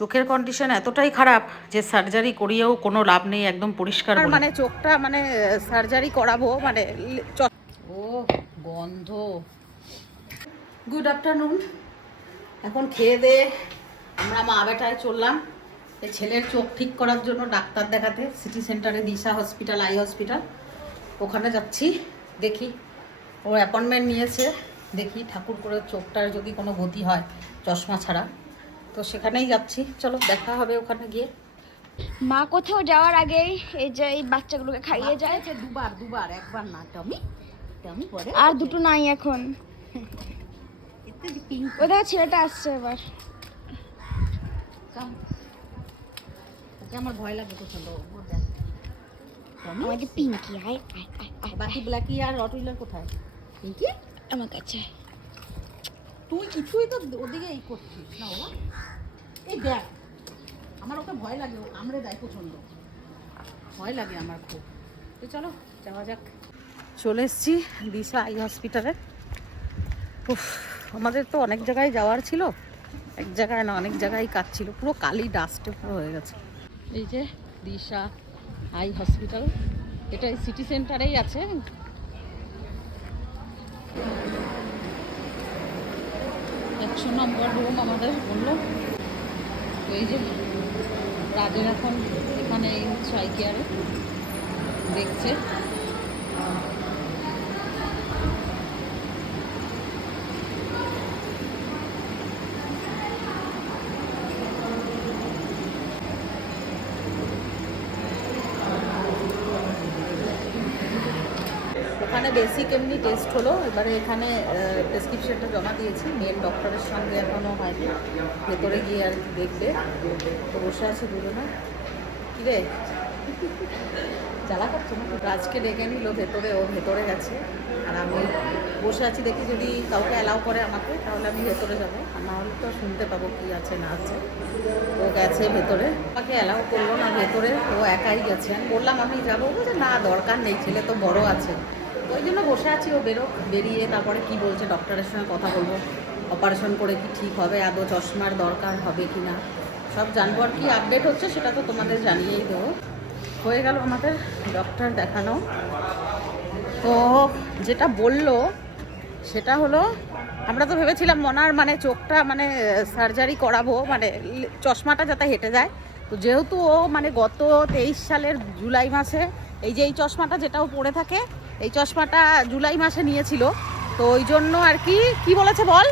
চোখের কন্ডিশন এতটাই খারাপ যে সার্জারি করিয়েও কোনো লাভ নেই, একদম পরিষ্কার মানে চোখটা মানে সার্জারি করাবো মানে ও গন্ধ। Good afternoon. এখন খেয়ে দিয়ে আমরা মা বেটায় চললাম এই ছেলের চোখ ঠিক করার জন্য ডাক্তার দেখাতে সিটি সেন্টারে, দিশা হসপিটাল, আই হসপিটাল। ওখানে যাচ্ছি, দেখি ওর অ্যাপয়েন্টমেন্ট নিয়েছে, দেখি ঠাকুর করে চোখটার যদি কোনো গতি হয় চশমা ছাড়া, তো সেখানেই যাচ্ছি। চলো দেখা হবে ওখানে গিয়ে। মা কোথাও যাওয়ার আগেই এই যে এই বাচ্চাগুলোকে খাইয়ে যায়। দুবার একবার না, টমি পরে আর দুটো নাই এখন। ওই দেখো ছেলেটা আসছে এবার। আমার ভয় লাগে প্রচন্ড। আমাকে পিঙ্কি বাকি ব্ল্যাকি আর রটউইলার কোথায়? পিঙ্কি আমার কাছে। তুই কিছুই তো ওদিকে এই করছিস না বাবা। এই দেখ, আমার ওকে ভয় লাগে, ও কামড়ে দেয় প্রচন্ড, ভয় লাগে আমার খুব। তো চলো যাওয়া যাক। চলে এসছি দিশা আই হসপিটালে। আমাদের তো অনেক জায়গায় যাওয়ার ছিল, এক জায়গায় না অনেক জায়গায় কাজ ছিল, পুরো কালি ডাস্টে পুরো হয়ে গেছে। এই যে দিশা আই হসপিটাল, এটা সিটি সেন্টারেই আছে। 100 নম্বর রুম আমাদের বললো। তো এই যে রাজের এখন এখানে এই হচ্ছে আই কেয়ারে দেখছে। ওখানে বেসিক এমনি টেস্ট হলো, এবারে এখানে প্রেসক্রিপশনটা জমা দিয়েছি, মেন ডক্টরের সঙ্গে এখনও হয়নি, ভেতরে গিয়ে আর কি দেখবে। তো বসে আছে দুজনে। কী রে জ্বালা করছে না? রাজকে ডেকে নিল ভেতরে, ও ভেতরে গেছে, আর আমি বসে আছি। দেখি যদি কাউকে অ্যালাউ করে আমাকে, তাহলে আমি ভেতরে যাবো, আর না হলে তো শুনতে পাবো কি আছে না আছে। ও গেছে ভেতরে, আমাকে অ্যালাউ করলো না ভেতরে, ও একাই গেছে। আমি বললাম আমি যাবো, যে না দরকার নেই, ছেলে তো বড় আছে। ওই জন্য বসে আছি, ও বেরিয়ে তারপরে কি বলছে ডক্টরের সঙ্গে কথা বলবো, অপারেশন করে কি ঠিক হবে, আদৌ চশমার দরকার হবে কি না সব জানবো। আর কি আপডেট হচ্ছে সেটা তো তোমাদের জানিয়েই দেবো। হয়ে গেল আমাদের ডক্টর দেখানো। তো যেটা বললো সেটা হলো, আমরা তো ভেবেছিলাম মনার মানে চোখটা মানে সার্জারি করাবো, মানে চশমাটা যাতে হেঁটে যায়। তো যেহেতু ও মানে গত 23 সালের জুলাই মাসে এই যে এই চশমাটা যেটা ও পরে থাকে, এই চশমাটা জুলাই মাসে নিয়েছিল। তো ওই জন্য আর কি বলেছে বল,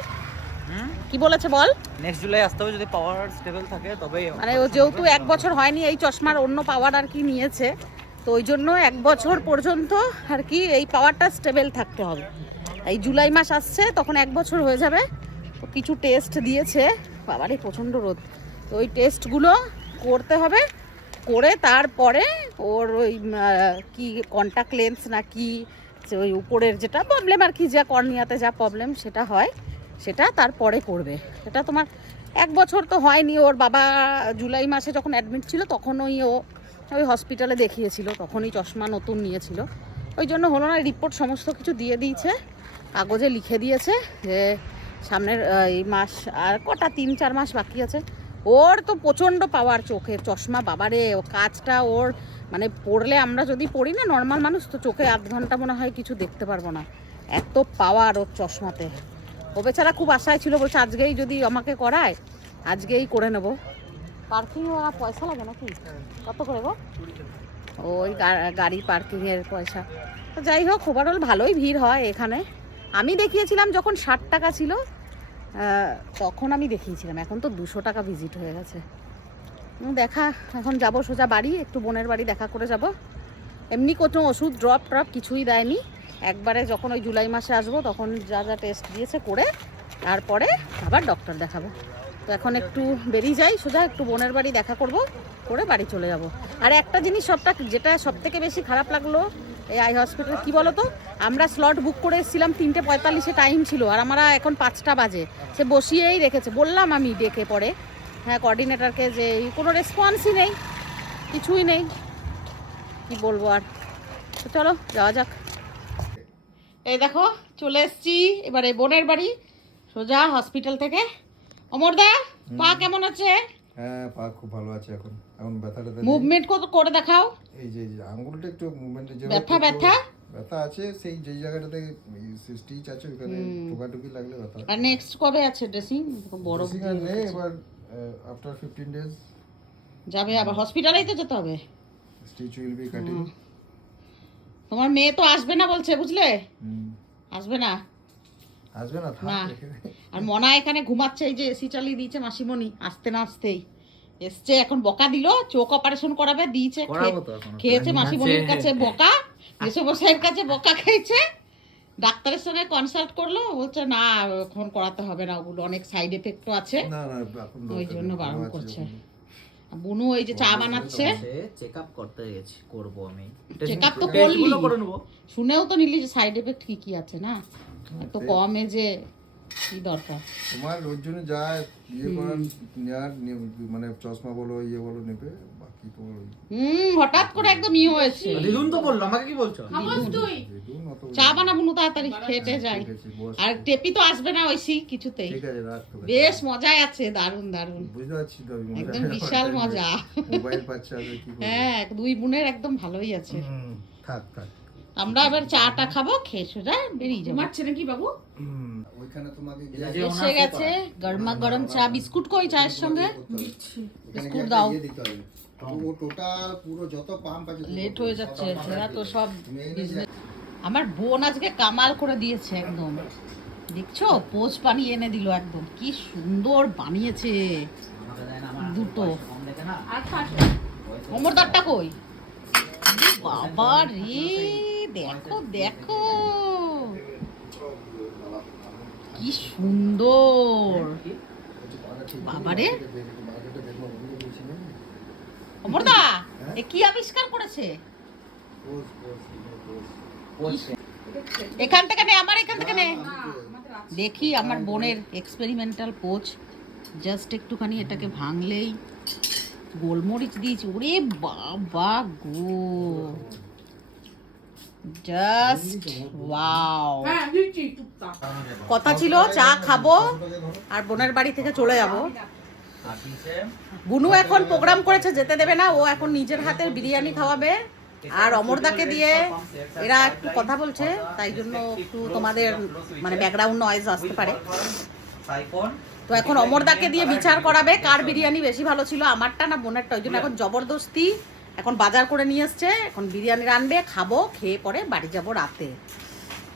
কি বলেছে বল, নেক্সট জুলাই আসতে হবে যদি পাওয়ার স্টেবল থাকে তবেই। মানে ও যেহেতু 1 বছর হয়নি এই চশমার অন্য পাওয়ার আর কি নিয়েছে, তো ওই জন্য 1 বছর পর্যন্ত আর কি এই পাওয়ারটা স্টেবল থাকতে হবে। এই জুলাই মাস আসছে তখন 1 বছর হয়ে যাবে। তো কিছু টেস্ট দিয়েছে, বাবারে প্রচণ্ড রোদ। তো ওই টেস্টগুলো করতে হবে, করে তারপরে ওর ওই কি কন্ট্যাক্ট লেন্স না কি ওই উপরের যেটা প্রবলেম আর কি, যা কর্নিয়াতে যা প্রবলেম সেটা হয় সেটা তারপরে করবে। সেটা তোমার 1 বছর তো হয়নি। ওর বাবা জুলাই মাসে যখন অ্যাডমিট ছিল তখনই ওই হসপিটালে দেখিয়েছিল, তখনই চশমা নতুন নিয়েছিল। ওই জন্য হলো না, রিপোর্ট সমস্ত কিছু দিয়ে দিয়েছে, কাগজে লিখে দিয়েছে যে সামনের এই মাস আর কটা 3-4 মাস বাকি আছে। ওর তো প্রচণ্ড পাওয়ার চোখের চশমা, বাবারে ও কাজটা ওর মানে পড়লে, আমরা যদি পড়ি না নর্মাল মানুষ, তো চোখে 1/2 ঘন্টা মনে হয় কিছু দেখতে পারবো না, এত পাওয়ার ওর চশমাতে। ও বেচারা খুব আশায় ছিল, বলছে আজকেই যদি আমাকে করায় আজকেই করে নেব। পার্কিং পয়সা লাগে নাকি? কত করে গো? ওই গাড়ি পার্কিংয়ের পয়সা। তো যাই হোক, ওভারঅল ভালোই ভিড় হয় এখানে। আমি দেখিয়েছিলাম যখন 60 টাকা ছিল তখন আমি দেখিয়েছিলাম, এখন তো 200 টাকা ভিজিট হয়ে গেছে। দেখা, এখন যাব সোজা বাড়ি, একটু বোনের বাড়ি দেখা করে যাব। এমনি কোনো ওষুধ ড্রপ কিছুই দেয়নি, একবারে যখন ওই জুলাই মাসে আসবো তখন যা যা টেস্ট দিয়েছে করে তারপরে আবার ডক্টর দেখাবো। তো এখন একটু বেরিয়ে যাই সোজা, একটু বোনের বাড়ি দেখা করব, করে বাড়ি চলে যাব। আর একটা জিনিস যেটা সব থেকে বেশি খারাপ লাগলো এই আই হসপিটালে, কী বলো তো, আমরা স্লট বুক করে এসেছিলাম 3:45 টাইম ছিল, আর আমরা এখন 5টা বাজে। সে বসিয়েই রেখেছে, বললাম আমি ডেকে পরে হ্যাঁ কোঅর্ডিনেটরকে, যে কোনো রেসপন্সই নেই, কিছুই নেই, কি বলবো আর। তো চলো যাওয়া যাক। এই দেখো চলে এসছি এবারে বোনের বাড়ি সোজা হসপিটাল থেকে। অমরদা পা কেমন আছে? হ্যাঁ পা খুব ভালো আছে এখন ব্যথাটা মুভমেন্ট করে দেখাও। এই যে আঙ্গুলটা একটু মুভমেন্টে যে ব্যথা ব্যথা আছে সেই যে জায়গাটাতে স্টিচ আছে ওখানে টোকাটুকি লাগলে ব্যথা। আর নেক্সট কবে আছে ড্রেসিং? বড় নেই এবার আফটার 15 days যাবে আবার হসপিটালেই তো যেতে হবে। Stitch will be cutting. তোমার মেয়ে তো আসবে না বলছে, বুঝলে? আসবে না না। আর মনা এখানে ঘুমাচ্ছে, এই যে এসি চালিয়ে দিয়েছে মাসিমণি, আসতে না আসতেই এসছে। এখন বকা দিল, চোখ অপারেশন করাবে, দিয়েছে, খেয়েছে মাসিমণির কাছে বকা, মেসোমশাইয়ের কাছে বকা খেয়েছে। ডাক্তারের সঙ্গে কনসাল্ট করলো, বলছে না এখন করাতে হবে না, ওগুলো অনেক সাইড এফেক্টও আছে, ওই জন্য বারণ করছে। বুনু এই যে চা বানাচ্ছে, চেকআপ করতে গেছি, করব আমি। চেকআপ তো করলি, শুনেও তো নিলি যে সাইড এফেক্ট কি কি আছে না, এত কম এজে কি দরকার তোমার। ওর জন্য যা ইয়ে করার নেয়ার মানে চশমা বলো ইয়ে বলো নেবে, বাকি তো হঠাৎ করে একদম ইয়ে হয়েছে। দিদুন তো বললো, আমাকে কি বলছো? চা বানাবো না, তাড়াতাড়ি খেতে যাই। আর টেপি তো আসবে না ঐসি কিছুতেই। ঠিক আছে রাখ তো, বেশ মজায় আছে, দারুন দারুন, বুঝতে পারছি তো আমি, একদম বিশাল মজা। মোবাইল পাচ্ছে আর কি করব। হ্যাঁ, দুই বোনের একদম ভালোই আছে। থাক থাক, আমরা এবার চাটা খাবো, খেয়ে সোজা বেরিয়ে যাবো। ঘুমাচ্ছে নাকি বাবু? ওইখানে তোমাকে এসে গেছে গরমা গরম চা। বিস্কুট কই চায়ের সঙ্গে? বিস্কুট দাও। ও টোটাল পুরো যত পাম্প আছে লেট হয়ে যাচ্ছে, এরা তো সব business। আমার বোন আজকে কামাল করে দিয়েছে একদম, দেখছো? পোজ বানিয়ে এনে দিল, একদম কি সুন্দর বানিয়েছে দুটো। অমরদারটা কই? বাবা রে, দেখো দেখো কি সুন্দর, বাবারে। অমরদা এ কি আবিষ্কার করেছে? এখান থেকে নে, আমার এখান থেকে নে। দেখি আমার বোনের এক্সপেরিমেন্টাল পোচ। জাস্ট একটুখানি এটাকে ভাঙলেই, গোলমরিচ দিয়েছি, ওরে বাবা গো, জাস্ট ওয়াও। কথা ছিল চা খাবো আর বোনের বাড়ি থেকে চলে যাবো। বুনু এখন প্রোগ্রাম করেছে, যেতে দেবে না, ও এখন নিজের হাতের বিরিয়ানি খাওয়াবে। আর অমরদাকে দিয়ে এরা একটু কথা বলছে, তাই জন্য একটু তোমাদের মানে ব্যাকগ্রাউন্ড নয়েজ আসতে পারে। তো এখন অমরদাকে দিয়ে বিচার করাবে কার বিরিয়ানি বেশি ভালো ছিল, আমারটা না বোনেরটা। ওই জন্য এখন জবরদস্তি এখন বাজার করে নিয়ে এসছে, এখন বিরিয়ানি রানবে, খাবো, খেয়ে পরে বাড়ি যাবো রাতে,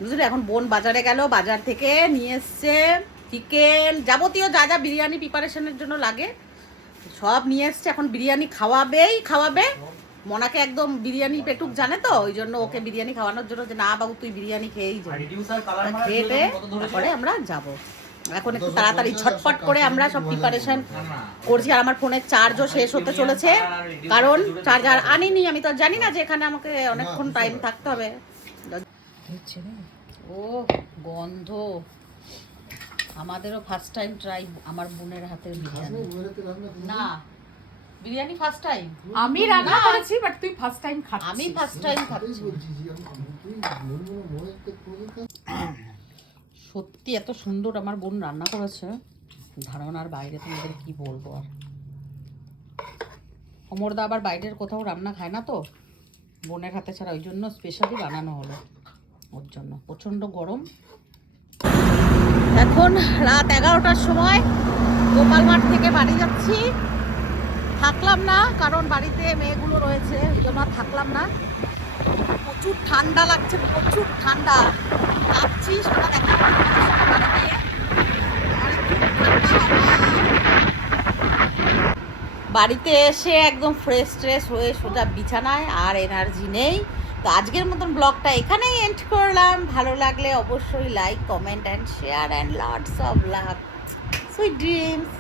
বুঝলি? এখন বোন বাজারে গেল, বাজার থেকে নিয়ে এসছে চিকেন, যাবতীয় যা যা বিরিয়ানি প্রিপারেশনের জন্য লাগে সব নিয়ে এসছে। এখন বিরিয়ানি খাওয়াবে। মনাকে একদম বিরিয়ানি পেটুক জানে তো, ওই জন্য ওকে বিরিয়ানি খাওয়ানোর জন্য, যে না বাবু তুই বিরিয়ানি খেয়েই যাবি, খেয়ে তারপরে আমরা যাব। এখন একটু তাড়াতাড়ি ঝটপট করে আমরা সব প্রিপারেশন করছি। আর আমার ফোনের চার্জও শেষ হতে চলেছে, কারণ চার্জার আনিনি। আমি তো জানি না যে এখানে আমাকে অনেকক্ষণ টাইম থাকতে হবে। ও গন্ধ, আমাদেরও ফার্স্ট টাইম ট্রাই আমার বোনের হাতের বিরিয়ানি। না বিরিয়ানি ফার্স্ট টাইম আমি রান্না করেছি, বাট তুই ফার্স্ট টাইম খাচ্ছিস। আমি ফার্স্ট টাইম খাচ্ছি। সত্যি এত সুন্দর আমার বোন রান্না করেছে, ধারণার বাইরে। তোমাদের কি বলবো আর। অমরদা আবার বাইরের কোথাও রান্না খায় না তো বোনের হাতে ছাড়া, ওই জন্য স্পেশালি বানানো হলো ওর জন্য। প্রচণ্ড গরম। এখন রাত 11টার সময় গোপাল মাঠ থেকে বাড়ি যাচ্ছি। থাকলাম না, কারণ বাড়িতে মেয়েগুলো রয়েছে, ওই জন্য থাকলাম না। প্রচুর ঠান্ডা লাগছে, প্রচুর ঠান্ডা লাগছি। বাড়িতে এসে একদম ফ্রেশ ট্রেশ হয়ে সোজা বিছানায়, আর এনার্জি নেই। তো আজকের মতন ব্লগটা এখানেই এন্ড করলাম। ভালো লাগলে অবশ্যই like, comment and share and lots of love, sweet dreams.